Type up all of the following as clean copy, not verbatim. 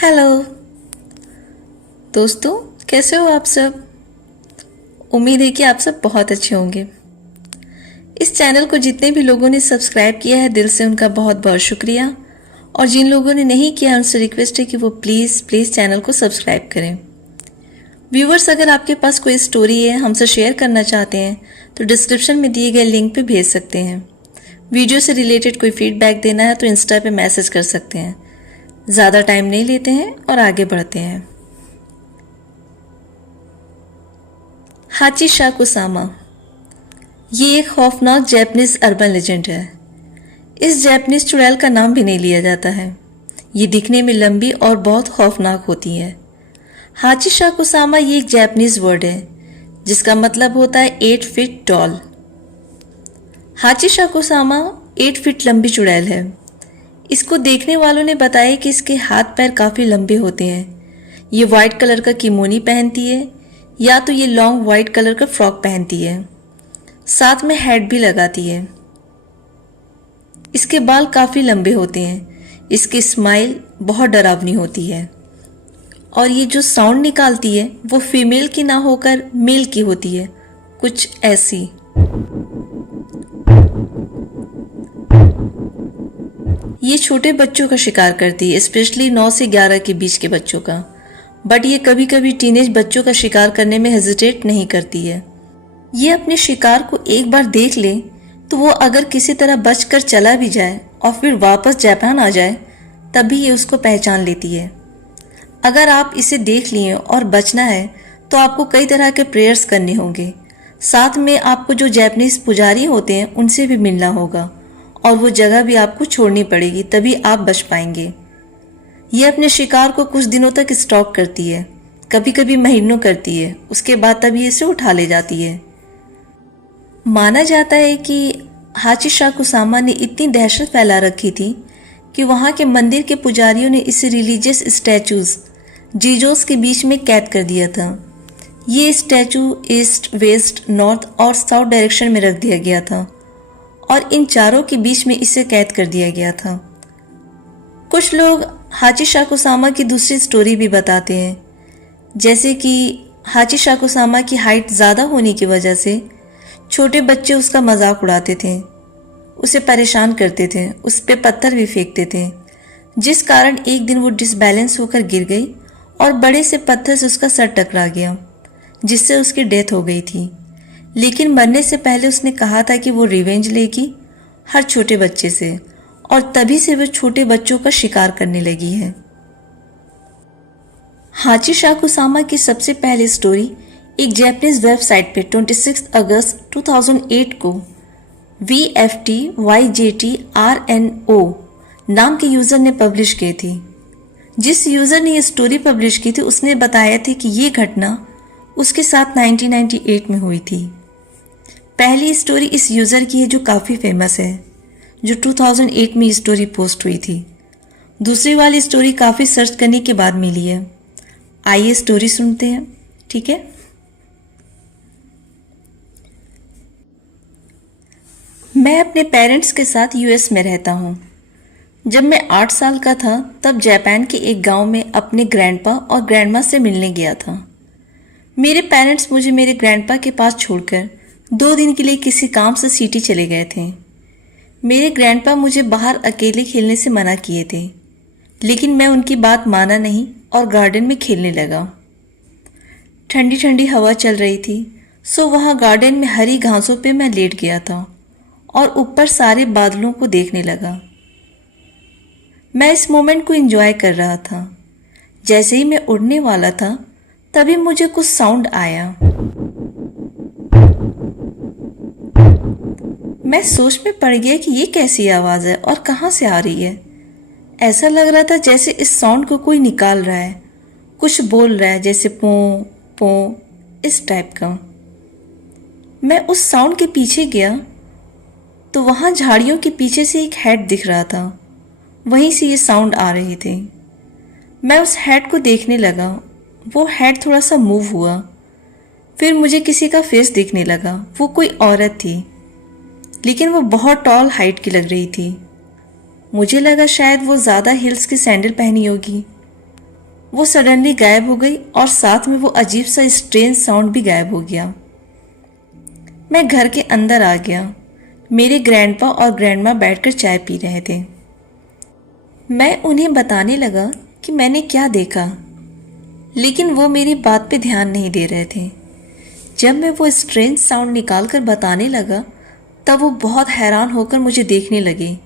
Hello दोस्तों, कैसे हो आप सब। उम्मीद है कि आप सब बहुत अच्छे होंगे। इस चैनल को जितने भी लोगों ने सब्सक्राइब किया है, दिल से उनका बहुत बहुत शुक्रिया। और जिन लोगों ने नहीं किया, उनसे रिक्वेस्ट है कि वो प्लीज़ प्लीज़ चैनल को सब्सक्राइब करें। व्यूवर्स, अगर आपके पास कोई स्टोरी है, हमसे शेयर करना चाहते हैं, तो डिस्क्रिप्शन में दिए गए लिंक पे भेज सकते हैं। वीडियो से रिलेटेड कोई फीडबैक देना है तो इंस्टा पे मैसेज कर सकते हैं। ज़्यादा टाइम नहीं लेते हैं और आगे बढ़ते हैं। हाचीशाकुसामा ये एक खौफनाक जैपनीज अर्बन लेजेंड है। इस जैपनीज चुड़ैल का नाम भी नहीं लिया जाता है। ये दिखने में लंबी और बहुत खौफनाक होती है। हाचीशाकुसामा ये एक जैपनीज वर्ड है जिसका मतलब होता है 8 फीट टॉल। हाचीशाकुसामा 8 फीट लंबी चुड़ैल है। इसको देखने वालों ने बताया कि इसके हाथ पैर काफ़ी लंबे होते हैं। ये वाइट कलर का किमोनी पहनती है या तो ये लॉन्ग वाइट कलर का फ्रॉक पहनती है, साथ में हैट भी लगाती है। इसके बाल काफ़ी लंबे होते हैं। इसकी स्माइल बहुत डरावनी होती है और ये जो साउंड निकालती है वो फीमेल की ना होकर मेल की होती है, कुछ ऐसी। ये छोटे बच्चों का शिकार करती है, स्पेशली 9 से 11 के बीच के बच्चों का। बट ये कभी कभी टीनेज बच्चों का शिकार करने में हेजिटेट नहीं करती है। ये अपने शिकार को एक बार देख ले तो वो अगर किसी तरह बचकर चला भी जाए और फिर वापस जापान आ जाए, तब भी ये उसको पहचान लेती है। अगर आप इसे देख लिए और बचना है तो आपको कई तरह के प्रेयर्स करने होंगे। साथ में आपको जो जापानीज पुजारी होते हैं उनसे भी मिलना होगा और वो जगह भी आपको छोड़नी पड़ेगी, तभी आप बच पाएंगे। ये अपने शिकार को कुछ दिनों तक स्टॉक करती है, कभी कभी महीनों करती है, उसके बाद तभी इसे उठा ले जाती है। माना जाता है कि हाचीशाकुसामा ने इतनी दहशत फैला रखी थी कि वहाँ के मंदिर के पुजारियों ने इसे रिलीजियस स्टैचूज जीजोस के बीच में कैद कर दिया था। ये स्टैचू ईस्ट, वेस्ट, नॉर्थ और साउथ डायरेक्शन में रख दिया गया था और इन चारों के बीच में इसे कैद कर दिया गया था। कुछ लोग हाचीशाकुसामा की दूसरी स्टोरी भी बताते हैं, जैसे कि हाचीशाकुसामा की हाइट ज़्यादा होने की वजह से छोटे बच्चे उसका मजाक उड़ाते थे, उसे परेशान करते थे, उस पे पत्थर भी फेंकते थे, जिस कारण एक दिन वो डिसबैलेंस होकर गिर गई और बड़े से पत्थर से उसका सर टकरा गया, जिससे उसकी डेथ हो गई थी। लेकिन मरने से पहले उसने कहा था कि वो रिवेंज लेगी हर छोटे बच्चे से, और तभी से वो छोटे बच्चों का शिकार करने लगी है। हाचीशाकुसामा की सबसे पहली स्टोरी एक जापानीज वेबसाइट पे 26 अगस्त 2008 को VFTYJTRNO नाम के यूज़र ने पब्लिश की थी। जिस यूज़र ने ये स्टोरी पब्लिश की थी उसने बताया था कि ये घटना उसके साथ 1998 में हुई थी। पहली स्टोरी इस यूज़र की है जो काफ़ी फेमस है, जो 2008 में स्टोरी पोस्ट हुई थी। दूसरी वाली स्टोरी काफ़ी सर्च करने के बाद मिली है। आइए स्टोरी सुनते हैं, ठीक है। मैं अपने पेरेंट्स के साथ यूएस में रहता हूँ। जब मैं 8 साल का था तब जापान के एक गांव में अपने ग्रैंडपा और ग्रैंडमा से मिलने गया था। मेरे पेरेंट्स मुझे मेरे ग्रैंडपा के पास छोड़कर 2 दिन के लिए किसी काम से सिटी चले गए थे। मेरे ग्रैंडपा मुझे बाहर अकेले खेलने से मना किए थे, लेकिन मैं उनकी बात माना नहीं और गार्डन में खेलने लगा। ठंडी ठंडी हवा चल रही थी, सो वहाँ गार्डन में हरी घासों पे मैं लेट गया था और ऊपर सारे बादलों को देखने लगा। मैं इस मोमेंट को एंजॉय कर रहा था। जैसे ही मैं उड़ने वाला था तभी मुझे कुछ साउंड आया। मैं सोच में पड़ गया कि ये कैसी आवाज़ है और कहाँ से आ रही है। ऐसा लग रहा था जैसे इस साउंड को कोई निकाल रहा है, कुछ बोल रहा है, जैसे पो पो, इस टाइप का। मैं उस साउंड के पीछे गया तो वहाँ झाड़ियों के पीछे से एक हेड दिख रहा था, वहीं से ये साउंड आ रही थी। मैं उस हेड को देखने लगा। वो हेड थोड़ा सा मूव हुआ, फिर मुझे किसी का फेस दिखने लगा। वो कोई औरत थी, लेकिन वो बहुत टॉल हाइट की लग रही थी। मुझे लगा शायद वो ज़्यादा हील्स की सैंडल पहनी होगी। वो सडनली गायब हो गई और साथ में वो अजीब सा स्ट्रेंज साउंड भी गायब हो गया। मैं घर के अंदर आ गया। मेरे ग्रैंडपा और ग्रैंडमा बैठकर चाय पी रहे थे। मैं उन्हें बताने लगा कि मैंने क्या देखा, लेकिन वो मेरी बात पे ध्यान नहीं दे रहे थे। जब मैं वो स्ट्रेंज साउंड निकाल कर बताने लगा तब वो बहुत हैरान होकर मुझे देखने लगे।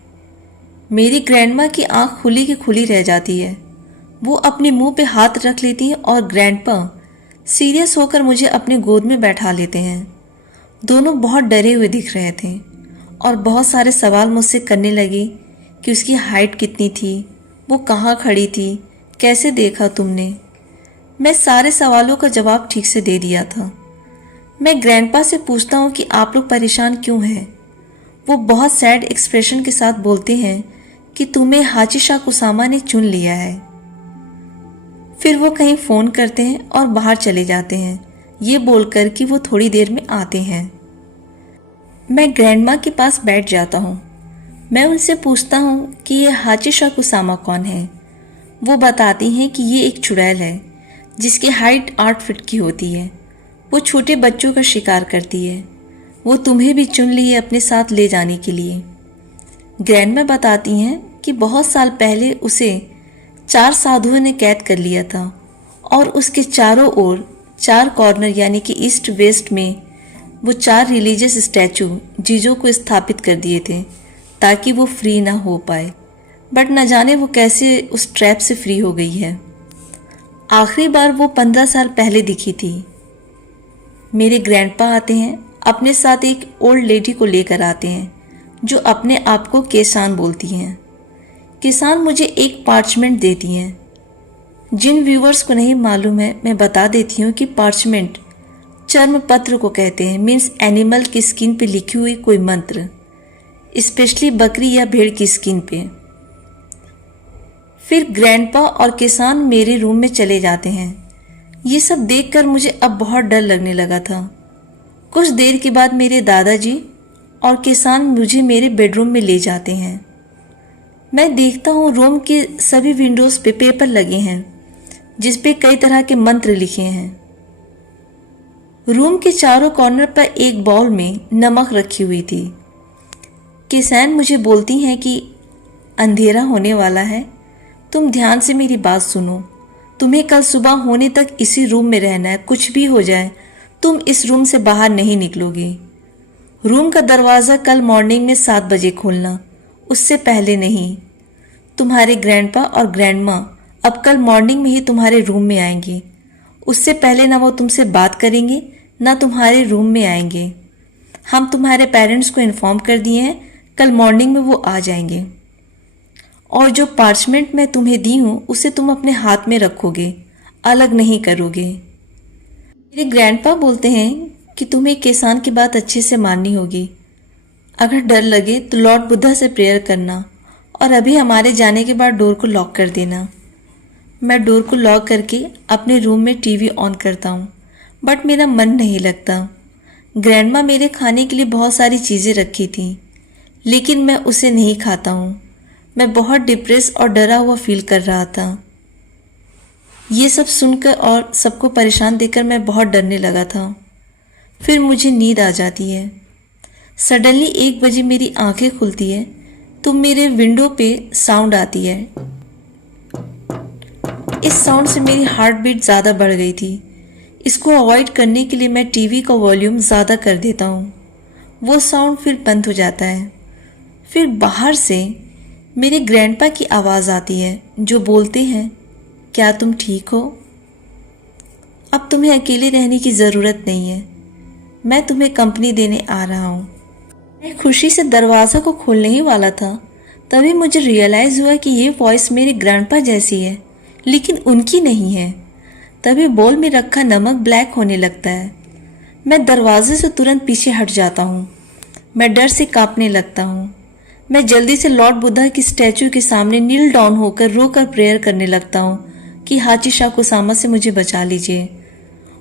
मेरी ग्रैंडमा की आंख खुली की खुली रह जाती है। वो अपने मुंह पे हाथ रख लेती हैं और ग्रैंडपा सीरियस होकर मुझे अपने गोद में बैठा लेते हैं। दोनों बहुत डरे हुए दिख रहे थे और बहुत सारे सवाल मुझसे करने लगे कि उसकी हाइट कितनी थी, वो कहाँ खड़ी थी, कैसे देखा तुमने। मैं सारे सवालों का जवाब ठीक से दे दिया था। मैं ग्रैंडपा से पूछता हूँ कि आप लोग परेशान क्यों हैं। वो बहुत सैड एक्सप्रेशन के साथ बोलते हैं कि तुम्हें हाचिशा कुसामा ने चुन लिया है। फिर वो कहीं फ़ोन करते हैं और बाहर चले जाते हैं, ये बोलकर कि वो थोड़ी देर में आते हैं। मैं ग्रैंडमा के पास बैठ जाता हूँ। मैं उनसे पूछता हूँ कि ये हाचिशा कुसामा कौन है। वो बताती हैं कि ये एक चुड़ैल है जिसकी हाइट 8 फीट की होती है। वो छोटे बच्चों का शिकार करती है। वो तुम्हें भी चुन ली है अपने साथ ले जाने के लिए। ग्रैंडमा बताती हैं कि बहुत साल पहले उसे 4 साधुओं ने कैद कर लिया था और उसके चारों ओर 4 कॉर्नर यानी कि ईस्ट वेस्ट में वो 4 रिलीजियस स्टैचू जीजो को स्थापित कर दिए थे ताकि वो फ्री ना हो पाए। बट न जाने वो कैसे उस ट्रैप से फ्री हो गई है। आखिरी बार वो 15 साल पहले दिखी थी। मेरे ग्रैंडपा आते हैं, अपने साथ एक ओल्ड लेडी को लेकर आते हैं जो अपने आप को केसान बोलती हैं। किसान मुझे एक पार्चमेंट देती हैं। जिन व्यूवर्स को नहीं मालूम है मैं बता देती हूँ कि पार्चमेंट चर्म पत्र को कहते हैं, मीन्स एनिमल की स्किन पे लिखी हुई कोई मंत्र, स्पेशली बकरी या भेड़ की स्किन पे। फिर ग्रैंडपा और किसान मेरे रूम में चले जाते हैं। ये सब देखकर मुझे अब बहुत डर लगने लगा था। कुछ देर के बाद मेरे दादाजी और किसान मुझे मेरे बेडरूम में ले जाते हैं। मैं देखता हूँ रूम के सभी विंडोज़ पे पेपर लगे हैं जिस पे कई तरह के मंत्र लिखे हैं। रूम के चारों कॉर्नर पर एक बाउल में नमक रखी हुई थी। किसान मुझे बोलती हैं कि अंधेरा होने वाला है, तुम ध्यान से मेरी बात सुनो। तुम्हें कल सुबह होने तक इसी रूम में रहना है। कुछ भी हो जाए तुम इस रूम से बाहर नहीं निकलोगे। रूम का दरवाज़ा कल मॉर्निंग में 7 बजे खोलना, उससे पहले नहीं। तुम्हारे ग्रैंडपा और ग्रैंडमा अब कल मॉर्निंग में ही तुम्हारे रूम में आएंगे। उससे पहले ना वो तुमसे बात करेंगे ना तुम्हारे रूम में आएंगे। हम तुम्हारे पेरेंट्स को इन्फॉर्म कर दिए हैं, कल मॉर्निंग में वो आ जाएंगे। और जो पार्चमेंट मैं तुम्हें दी हूँ उसे तुम अपने हाथ में रखोगे, अलग नहीं करोगे। मेरे ग्रैंडपा बोलते हैं कि तुम्हें किसान की बात अच्छे से माननी होगी। अगर डर लगे तो लॉर्ड बुद्धा से प्रेयर करना और अभी हमारे जाने के बाद डोर को लॉक कर देना। मैं डोर को लॉक करके अपने रूम में टीवी ऑन करता हूँ, बट मेरा मन नहीं लगता। ग्रैंडमा मेरे खाने के लिए बहुत सारी चीज़ें रखी थी, लेकिन मैं उसे नहीं खाता हूँ। मैं बहुत डिप्रेस और डरा हुआ फील कर रहा था। ये सब सुनकर और सबको परेशान देखकर मैं बहुत डरने लगा था। फिर मुझे नींद आ जाती है। सडनली 1 बजे मेरी आंखें खुलती है तो मेरे विंडो पे साउंड आती है। इस साउंड से मेरी हार्ट बीट ज़्यादा बढ़ गई थी। इसको अवॉइड करने के लिए मैं टीवी का वॉल्यूम ज़्यादा कर देता हूँ। वो साउंड फिर बंद हो जाता है। फिर बाहर से मेरे ग्रैंडपा की आवाज़ आती है जो बोलते हैं, क्या तुम ठीक हो? अब तुम्हें अकेले रहने की ज़रूरत नहीं है, मैं तुम्हें कंपनी देने आ रहा हूँ। मैं खुशी से दरवाज़ा को खोलने ही वाला था, तभी मुझे रियलाइज़ हुआ कि ये वॉइस मेरे ग्रैंडपा जैसी है, लेकिन उनकी नहीं है। तभी बोल में रखा नमक ब्लैक होने लगता है। मैं दरवाजे से तुरंत पीछे हट जाता हूँ। मैं डर से कांपने लगता हूँ। मैं जल्दी से लॉर्ड बुद्धा की स्टैचू के सामने नील डाउन होकर रोकर प्रेयर करने लगता हूँ कि हाचिशा कुसामा से मुझे बचा लीजिए,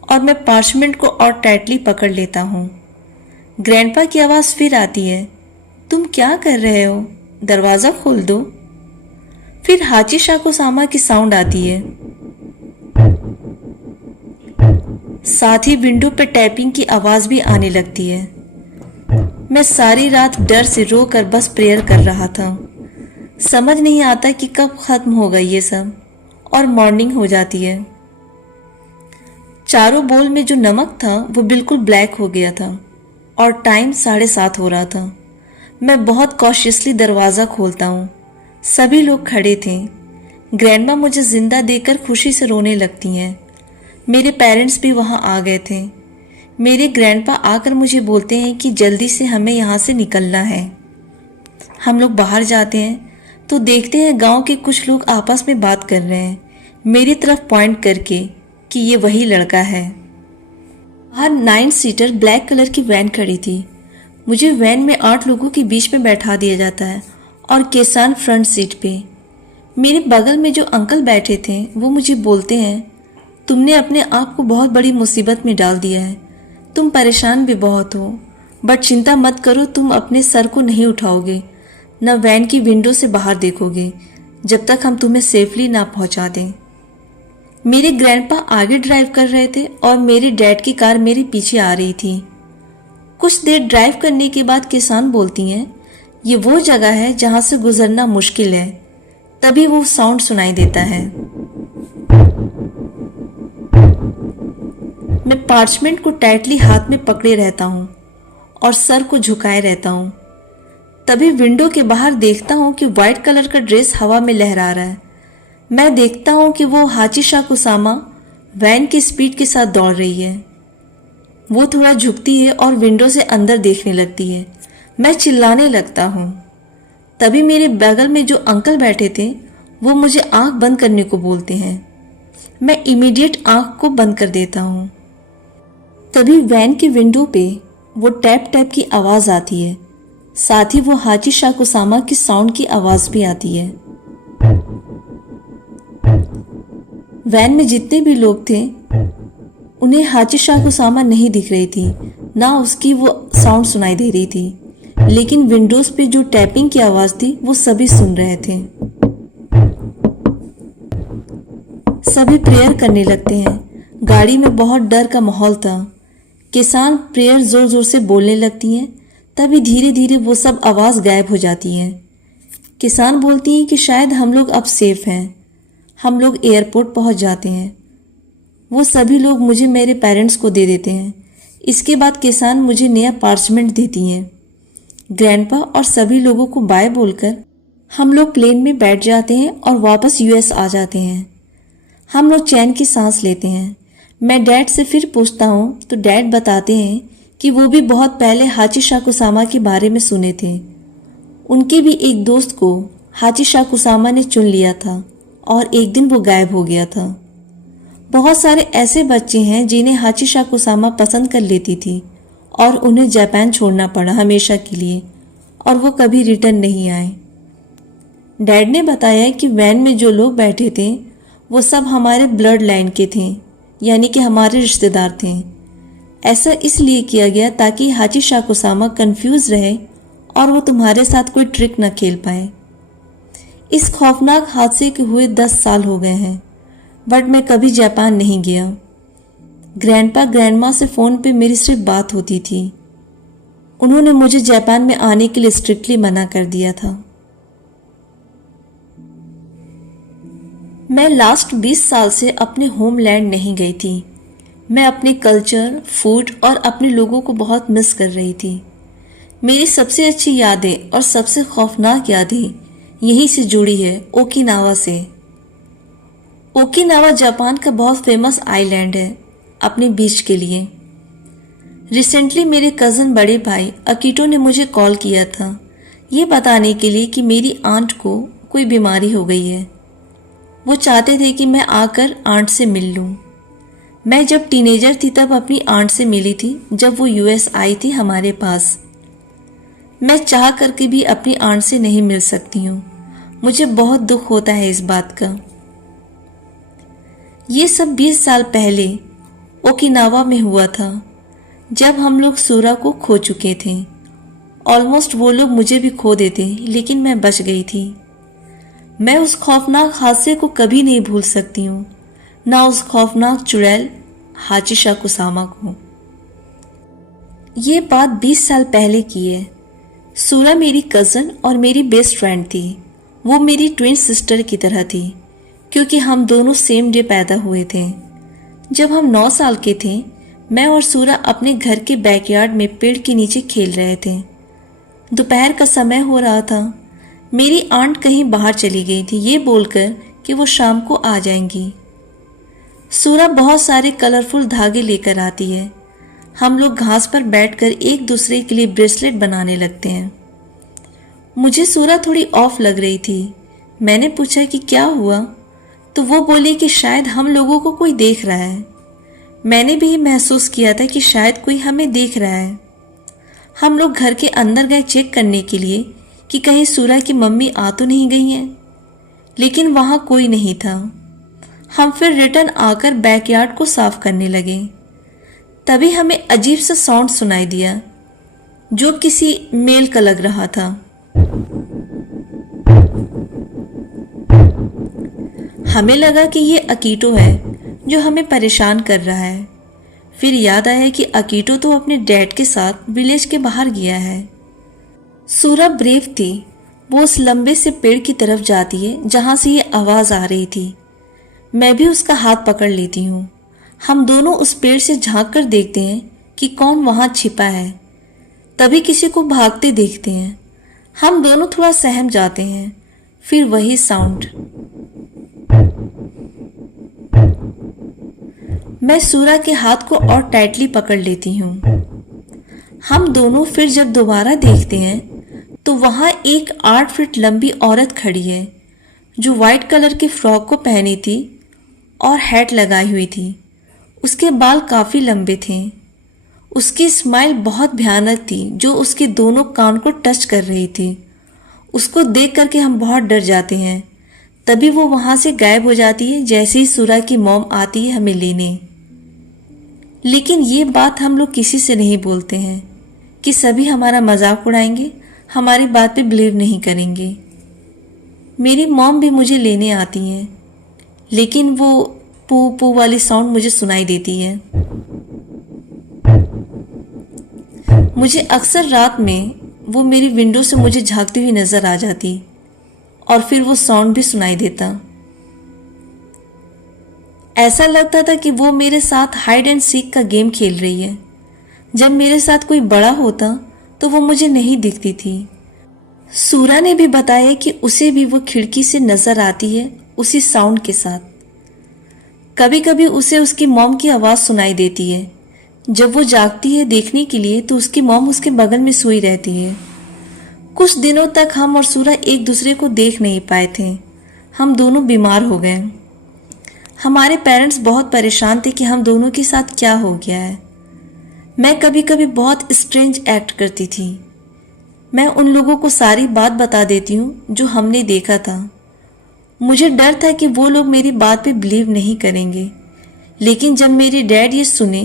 और मैं पार्चमेंट को और टाइटली पकड़ लेता हूँ। ग्रैंडपा की आवाज़ फिर आती है, तुम क्या कर रहे हो? दरवाज़ा खोल दो। फिर हाचिशा कुसामा की साउंड आती है, साथ ही विंडो पर टैपिंग की आवाज भी आने लगती है। मैं सारी रात डर से रो कर बस प्रेयर कर रहा था। समझ नहीं आता कि कब खत्म होगा ये सब और मॉर्निंग हो जाती है। चारों बोल में जो नमक था वो बिल्कुल ब्लैक हो गया था और टाइम 7:30 हो रहा था। मैं बहुत कॉशियसली दरवाज़ा खोलता हूँ। सभी लोग खड़े थे। ग्रैंडमा मुझे जिंदा देखकर खुशी से रोने लगती हैं। मेरे पेरेंट्स भी वहाँ आ गए थे। मेरे ग्रैंडपा आकर मुझे बोलते हैं कि जल्दी से हमें यहाँ से निकलना है। हम लोग बाहर जाते हैं तो देखते हैं गांव के कुछ लोग आपस में बात कर रहे हैं, मेरी तरफ पॉइंट करके कि ये वही लड़का है। बाहर 9 सीटर ब्लैक कलर की वैन खड़ी थी। मुझे वैन में 8 लोगों के बीच में बैठा दिया जाता है और किसान फ्रंट सीट पे। मेरे बगल में जो अंकल बैठे थे वो मुझे बोलते हैं, तुमने अपने आप को बहुत बड़ी मुसीबत में डाल दिया है। तुम परेशान भी बहुत हो, बट चिंता मत करो, तुम अपने सर को नहीं उठाओगे, न वैन की विंडो से बाहर देखोगे जब तक हम तुम्हें सेफली ना पहुंचा दें। मेरे ग्रैंडपा आगे ड्राइव कर रहे थे और मेरे डैड की कार मेरे पीछे आ रही थी। कुछ देर ड्राइव करने के बाद किसान बोलती हैं, ये वो जगह है जहां से गुजरना मुश्किल है। तभी वो साउंड सुनाई देता है। मैं पार्चमेंट को टाइटली हाथ में पकड़े रहता हूँ और सर को झुकाए रहता हूँ। तभी विंडो के बाहर देखता हूँ कि व्हाइट कलर का ड्रेस हवा में लहरा रहा है। मैं देखता हूँ कि वो हाचिशा कुसामा वैन की स्पीड के साथ दौड़ रही है। वो थोड़ा झुकती है और विंडो से अंदर देखने लगती है। मैं चिल्लाने लगता हूँ। तभी मेरे बगल में जो अंकल बैठे थे वो मुझे आंख बंद करने को बोलते हैं। मैं इमीडिएट आंख को बंद कर देता हूँ। तभी वैन की विंडो पे वो टैप टैप की आवाज़ आती है। साथ ही वो हाचिशा कुसामा की साउंड की आवाज़ भी आती है। वैन में जितने भी लोग थे उन्हें हाचिशा कुसामा नहीं दिख रही थी, ना उसकी वो साउंड सुनाई दे रही थी, लेकिन विंडोज पे जो टैपिंग की आवाज़ थी वो सभी सुन रहे थे। सभी प्रेयर करने लगते हैं। गाड़ी में बहुत डर का माहौल था। किसान प्रेयर जोर जोर से बोलने लगती हैं। तभी धीरे धीरे वो सब आवाज़ गायब हो जाती है। किसान बोलती हैं कि शायद हम लोग अब सेफ हैं। हम लोग एयरपोर्ट पहुंच जाते हैं। वो सभी लोग मुझे मेरे पेरेंट्स को दे देते हैं। इसके बाद किसान मुझे नया पार्चमेंट देती हैं। ग्रैंडपा और सभी लोगों को बाय बोलकर हम लोग प्लेन में बैठ जाते हैं और वापस यूएस आ जाते हैं। हम लोग चैन की सांस लेते हैं। मैं डैड से फिर पूछता हूँ तो डैड बताते हैं कि वो भी बहुत पहले हाचिशा कुसामा के बारे में सुने थे। उनके भी एक दोस्त को हाचिशा कुसामा ने चुन लिया था और एक दिन वो गायब हो गया था। बहुत सारे ऐसे बच्चे हैं जिन्हें हाचिशा कुसामा पसंद कर लेती थी और उन्हें जापान छोड़ना पड़ा हमेशा के लिए और वो कभी रिटर्न नहीं आए। डैड ने बताया कि वैन में जो लोग बैठे थे वो सब हमारे ब्लड लाइन के थे, यानी कि हमारे रिश्तेदार थे। ऐसा इसलिए किया गया ताकि हाचिशा कुसामा कंफ्यूज रहे और वो तुम्हारे साथ कोई ट्रिक न खेल पाए। इस खौफनाक हादसे के हुए 10 साल हो गए हैं, बट मैं कभी जापान नहीं गया। ग्रैंडपा ग्रैंडमा से फ़ोन पे मेरी सिर्फ बात होती थी। उन्होंने मुझे जापान में आने के लिए स्ट्रिक्टली मना कर दिया था। मैं लास्ट 20 साल से अपने होमलैंड नहीं गई थी। मैं अपने कल्चर, फूड और अपने लोगों को बहुत मिस कर रही थी। मेरी सबसे अच्छी यादें और सबसे खौफनाक यादें यहीं से जुड़ी है, ओकिनावा से। ओकिनावा जापान का बहुत फेमस आइलैंड है अपने बीच के लिए। रिसेंटली मेरे कज़न बड़े भाई अकीटो ने मुझे कॉल किया था ये बताने के लिए कि मेरी आंट को कोई बीमारी हो गई है। वो चाहते थे कि मैं आकर आंट से मिल लूं। मैं जब टीनेजर थी तब अपनी आंट से मिली थी जब वो यूएस आई थी हमारे पास। मैं चाह करके भी अपनी आंट से नहीं मिल सकती हूँ। मुझे बहुत दुख होता है इस बात का। ये सब 20 साल पहले ओकिनावा में हुआ था जब हम लोग सूरा को खो चुके थे। ऑलमोस्ट वो लोग मुझे भी खो देते, लेकिन मैं बच गई थी। मैं उस खौफनाक हादसे को कभी नहीं भूल सकती हूँ, ना उस खौफनाक चुड़ैल हाचिशा कुसामा को। ये बात 20 साल पहले की है। सूरा मेरी कज़न और मेरी बेस्ट फ्रेंड थी। वो मेरी ट्विन सिस्टर की तरह थी क्योंकि हम दोनों सेम डे पैदा हुए थे। जब हम 9 साल के थे, मैं और सूरा अपने घर के बैकयार्ड में पेड़ के नीचे खेल रहे थे। दोपहर का समय हो रहा था। मेरी आंट कहीं बाहर चली गई थी ये बोलकर कि वो शाम को आ जाएंगी। सूरा बहुत सारे कलरफुल धागे लेकर आती है। हम लोग घास पर बैठकर एक दूसरे के लिए ब्रेसलेट बनाने लगते हैं। मुझे सूरा थोड़ी ऑफ लग रही थी। मैंने पूछा कि क्या हुआ, तो वो बोली कि शायद हम लोगों को कोई देख रहा है। मैंने भी महसूस किया था कि शायद कोई हमें देख रहा है। हम लोग घर के अंदर गए चेक करने के लिए कि कहीं सूरा की मम्मी आ तो नहीं गई हैं, लेकिन वहां कोई नहीं था। हम फिर रिटर्न आकर बैकयार्ड को साफ करने लगे। तभी हमें अजीब सा साउंड सुनाई दिया जो किसी मेल का लग रहा था। हमें लगा कि ये अकीटो है जो हमें परेशान कर रहा है। फिर याद आया कि अकीटो तो अपने डैड के साथ विलेज के बाहर गया है। सूरा ब्रेव थी। वो उस लंबे से पेड़ की तरफ जाती है जहां से ये आवाज आ रही थी। मैं भी उसका हाथ पकड़ लेती हूँ। हम दोनों उस पेड़ से झांक कर देखते हैं कि कौन वहां छिपा है। तभी किसी को भागते देखते हैं। हम दोनों थोड़ा सहम जाते हैं। फिर वही साउंड। मैं सूरा के हाथ को और टाइटली पकड़ लेती हूँ। हम दोनों फिर जब दोबारा देखते हैं तो वहां एक 8 फीट लंबी औरत खड़ी है जो व्हाइट कलर की फ्रॉक को पहनी थी और हैट लगाई हुई थी। उसके बाल काफी लंबे थे। उसकी स्माइल बहुत भयानक थी जो उसके दोनों कान को टच कर रही थी। उसको देख करके हम बहुत डर जाते हैं। तभी वो वहां से गायब हो जाती है जैसे ही सूरा की मॉम आती है हमें लेने। लेकिन ये बात हम लोग किसी से नहीं बोलते हैं कि सभी हमारा मजाक उड़ाएंगे, हमारी बात पे बिलीव नहीं करेंगे। मेरी मॉम भी मुझे लेने आती हैं, लेकिन वो पू पू वाली साउंड मुझे सुनाई देती है। मुझे अक्सर रात में वो मेरी विंडो से मुझे झांकती हुई नजर आ जाती और फिर वो साउंड भी सुनाई देता। ऐसा लगता था कि वो मेरे साथ हाइड एंड सीक का गेम खेल रही है। जब मेरे साथ कोई बड़ा होता तो वो मुझे नहीं दिखती थी। सूरा ने भी बताया कि उसे भी वो खिड़की से नजर आती है उसी साउंड के साथ। कभी कभी उसे उसकी मॉम की आवाज सुनाई देती है। जब वो जागती है देखने के लिए तो उसकी मॉम उसके बगल में सोई रहती है। कुछ दिनों तक हम और सूरा एक दूसरे को देख नहीं पाए थे। हम दोनों बीमार हो गए। हमारे पेरेंट्स बहुत परेशान थे कि हम दोनों के साथ क्या हो गया है। मैं कभी कभी बहुत स्ट्रेंज एक्ट करती थी। मैं उन लोगों को सारी बात बता देती हूँ जो हमने देखा था। मुझे डर था कि वो लोग मेरी बात पे बिलीव नहीं करेंगे। लेकिन जब मेरे डैड ये सुने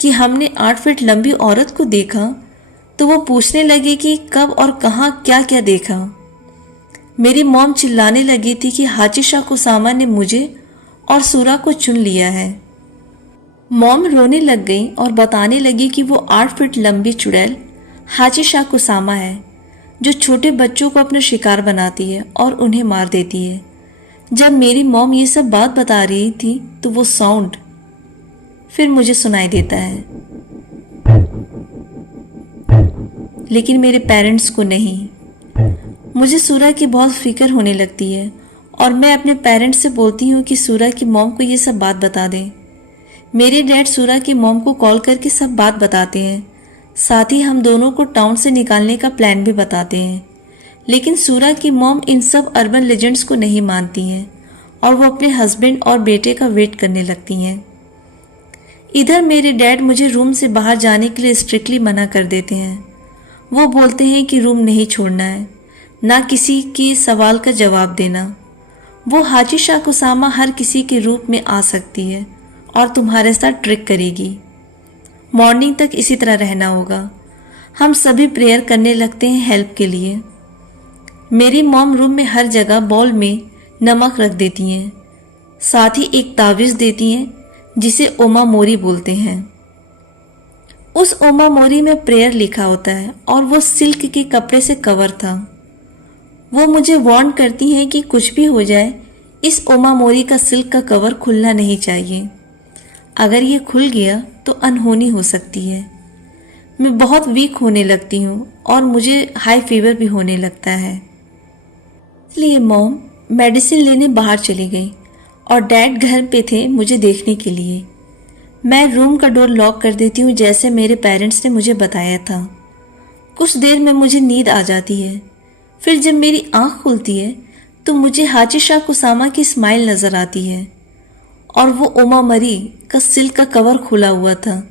कि हमने 8 फीट लंबी औरत को देखा तो वो पूछने लगे कि कब और कहाँ क्या क्या देखा। मेरी मॉम चिल्लाने लगी थी कि हाचिशा कुसामा ने मुझे और सूरा को चुन लिया है। मॉम रोने लग गई और बताने लगी कि वो 8 फीट लंबी चुड़ैल हाचिशा कुसामा है जो छोटे बच्चों को अपना शिकार बनाती है और उन्हें मार देती है। जब मेरी मॉम ये सब बात बता रही थी तो वो साउंड फिर मुझे सुनाई देता है, लेकिन मेरे पेरेंट्स को नहीं। मुझे सूरा की बहुत फिक्र होने लगती है और मैं अपने पेरेंट्स से बोलती हूँ कि सूरा की मॉम को ये सब बात बता दें। मेरे डैड सूरा की मॉम को कॉल करके सब बात बताते हैं। साथ ही हम दोनों को टाउन से निकालने का प्लान भी बताते हैं। लेकिन सूरा की मॉम इन सब अर्बन लेजेंड्स को नहीं मानती हैं और वो अपने हस्बैंड और बेटे का वेट करने लगती हैं। इधर मेरे डैड मुझे रूम से बाहर जाने के लिए स्ट्रिक्टली मना कर देते हैं। वो बोलते हैं कि रूम नहीं छोड़ना है, ना किसी की सवाल का जवाब देना। वो हाचिशा कुसामा हर किसी के रूप में आ सकती है और तुम्हारे साथ ट्रिक करेगी। मॉर्निंग तक इसी तरह रहना होगा। हम सभी प्रेयर करने लगते हैं हेल्प के लिए। मेरी मॉम रूम में हर जगह बॉल में नमक रख देती हैं। साथ ही एक तावीज़ देती हैं जिसे ओमा मोरी बोलते हैं। उस ओमा मोरी में प्रेयर लिखा होता है और वो सिल्क के कपड़े से कवर था। वो मुझे वार्न करती हैं कि कुछ भी हो जाए, इस ओमा मोरी का सिल्क का कवर खुलना नहीं चाहिए। अगर ये खुल गया तो अनहोनी हो सकती है। मैं बहुत वीक होने लगती हूँ और मुझे हाई फीवर भी होने लगता है। इसलिए मॉम मेडिसिन लेने बाहर चली गई और डैड घर पे थे मुझे देखने के लिए। मैं रूम का डोर लॉक कर देती हूँ जैसे मेरे पेरेंट्स ने मुझे बताया था। कुछ देर में मुझे नींद आ जाती है। फिर जब मेरी आँख खुलती है तो मुझे हाचिशा कुसामा की स्माइल नज़र आती है और वो ओमा मरी का सिल्क का कवर खुला हुआ था।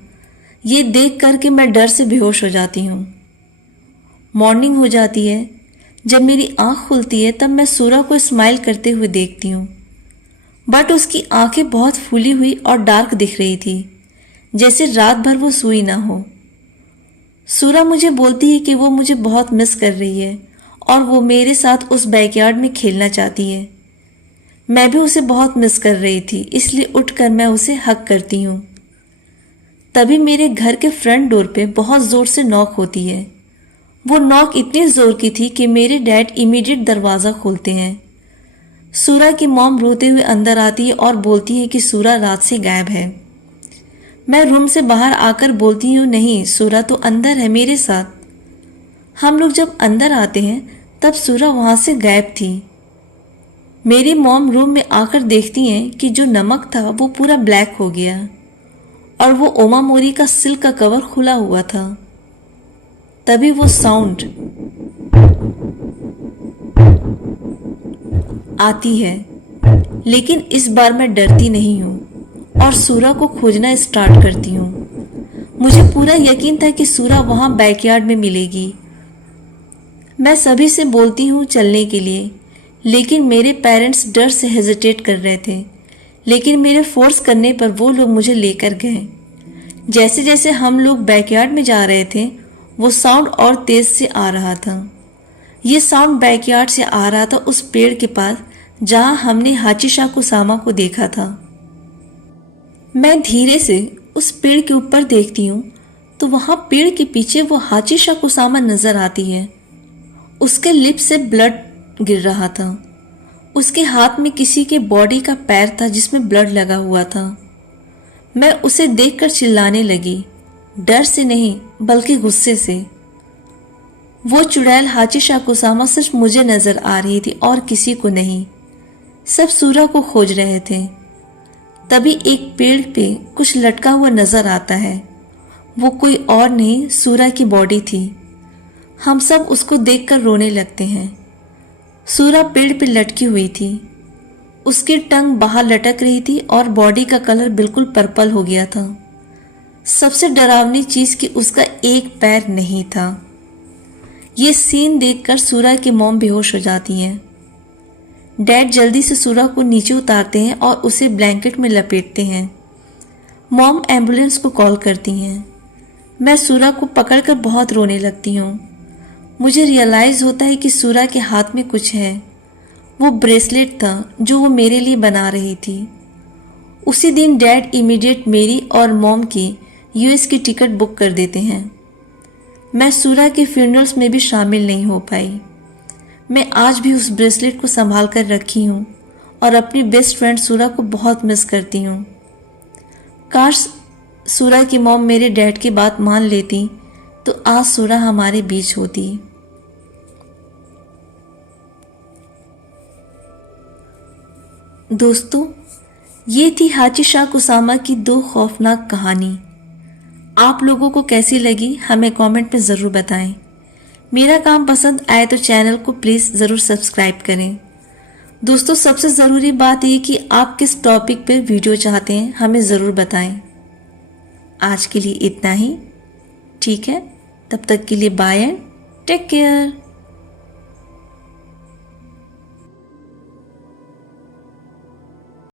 ये देख कर के मैं डर से बेहोश हो जाती हूँ। मॉर्निंग हो जाती है। जब मेरी आँख खुलती है तब मैं सूरा को स्माइल करते हुए देखती हूँ, बट उसकी आंखें बहुत फूली हुई और डार्क दिख रही थी, जैसे रात भर वो सोई ना हो। सूरा मुझे बोलती है कि वो मुझे बहुत मिस कर रही है और वो मेरे साथ उस बैकयार्ड में खेलना चाहती है। मैं भी उसे बहुत मिस कर रही थी, इसलिए उठकर मैं उसे हग करती हूँ। तभी मेरे घर के फ्रंट डोर पे बहुत ज़ोर से नॉक होती है। वो नॉक इतनी ज़ोर की थी कि मेरे डैड इमीडिएट दरवाज़ा खोलते हैं। सूरा की मॉम रोते हुए अंदर आती है और बोलती है कि सूरा रात से गायब है। मैं रूम से बाहर आकर बोलती हूँ, नहीं, सूरा तो अंदर है मेरे साथ। हम लोग जब अंदर आते हैं तब सूरा वहाँ से गायब थी। मेरी मॉम रूम में आकर देखती हैं कि जो नमक था वो पूरा ब्लैक हो गया और वो ओमा मोरी का सिल्क का कवर खुला हुआ था। तभी वो साउंड आती है, लेकिन इस बार मैं डरती नहीं हूँ और सूरा को खोजना स्टार्ट करती हूँ। मुझे पूरा यकीन था कि सूरा वहाँ बैकयार्ड में मिलेगी। मैं सभी से बोलती हूँ चलने के लिए, लेकिन मेरे पेरेंट्स डर से हेजिटेट कर रहे थे। लेकिन मेरे फोर्स करने पर वो लोग मुझे लेकर गए। जैसे जैसे हम लोग बैकयार्ड में जा रहे थे वो साउंड और तेज से आ रहा था। ये साउंड बैकयार्ड से आ रहा था उस पेड़ के पास जहां हमने हाचिशा कुसामा को देखा था। मैं धीरे से उस पेड़ के ऊपर देखती हूँ तो वहां पेड़ के पीछे वो हाचिशा कुसामा नजर आती है। उसके लिप से ब्लड गिर रहा था। उसके हाथ में किसी के बॉडी का पैर था जिसमें ब्लड लगा हुआ था। मैं उसे देखकर चिल्लाने लगी, डर से नहीं बल्कि गुस्से से। वो चुड़ैल हाचिशा कुसामा सिर्फ मुझे नजर आ रही थी और किसी को नहीं। सब सूरा को खोज रहे थे। तभी एक पेड़ पे कुछ लटका हुआ नजर आता है। वो कोई और नहीं, सूरा की बॉडी थी। हम सब उसको देखकर रोने लगते हैं। सूरा पेड़ पे लटकी हुई थी। उसकी टंग बाहर लटक रही थी और बॉडी का कलर बिल्कुल पर्पल हो गया था। सबसे डरावनी चीज कि उसका एक पैर नहीं था। ये सीन देखकर सूरा की मॉम बेहोश हो जाती है। डैड जल्दी से सूरा को नीचे उतारते हैं और उसे ब्लैंकेट में लपेटते हैं। मॉम एम्बुलेंस को कॉल करती हैं। मैं सूरा को पकड़कर बहुत रोने लगती हूँ। मुझे रियलाइज होता है कि सूरा के हाथ में कुछ है। वो ब्रेसलेट था जो वो मेरे लिए बना रही थी। उसी दिन डैड इमीडिएट मेरी और मॉम की यूएस की टिकट बुक कर देते हैं। मैं सूरा के फ्यूनरल्स में भी शामिल नहीं हो पाई। मैं आज भी उस ब्रेसलेट को संभाल कर रखी हूँ और अपनी बेस्ट फ्रेंड सूरा को बहुत मिस करती हूँ। काश सूरा की मॉम मेरे डैड की बात मान लेती तो आज सूरा हमारे बीच होती। दोस्तों, ये थी हाचिशा कुसामा की 2 खौफनाक कहानी। आप लोगों को कैसी लगी हमें कमेंट में ज़रूर बताएं। मेरा काम पसंद आए तो चैनल को प्लीज़ ज़रूर सब्सक्राइब करें। दोस्तों, सबसे ज़रूरी बात ये कि आप किस टॉपिक पर वीडियो चाहते हैं हमें ज़रूर बताएं। आज के लिए इतना ही, ठीक है? तब तक के लिए बाय एंड टेक केयर।